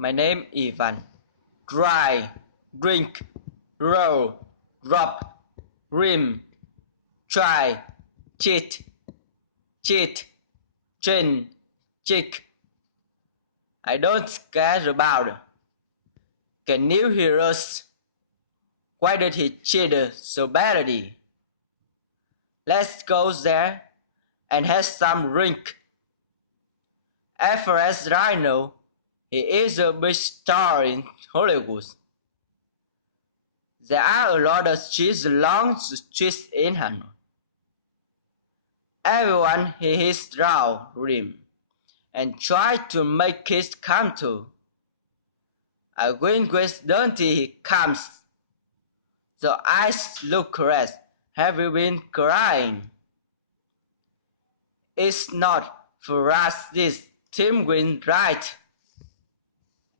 My name Ivan. Try, drink, roll, drop, rim, try, cheat, chin, chick. I don't care about. Can you hear us? Why did he cheat so badly? Let's go there and have some drink. As far as I know, he is a big star in Hollywood. There are a lot of streets along the streets in Hanoi. Everyone his round rim and try to make it come to. A green grace dirty he comes. The eyes look red. Have you been crying? It's not for us this team win right.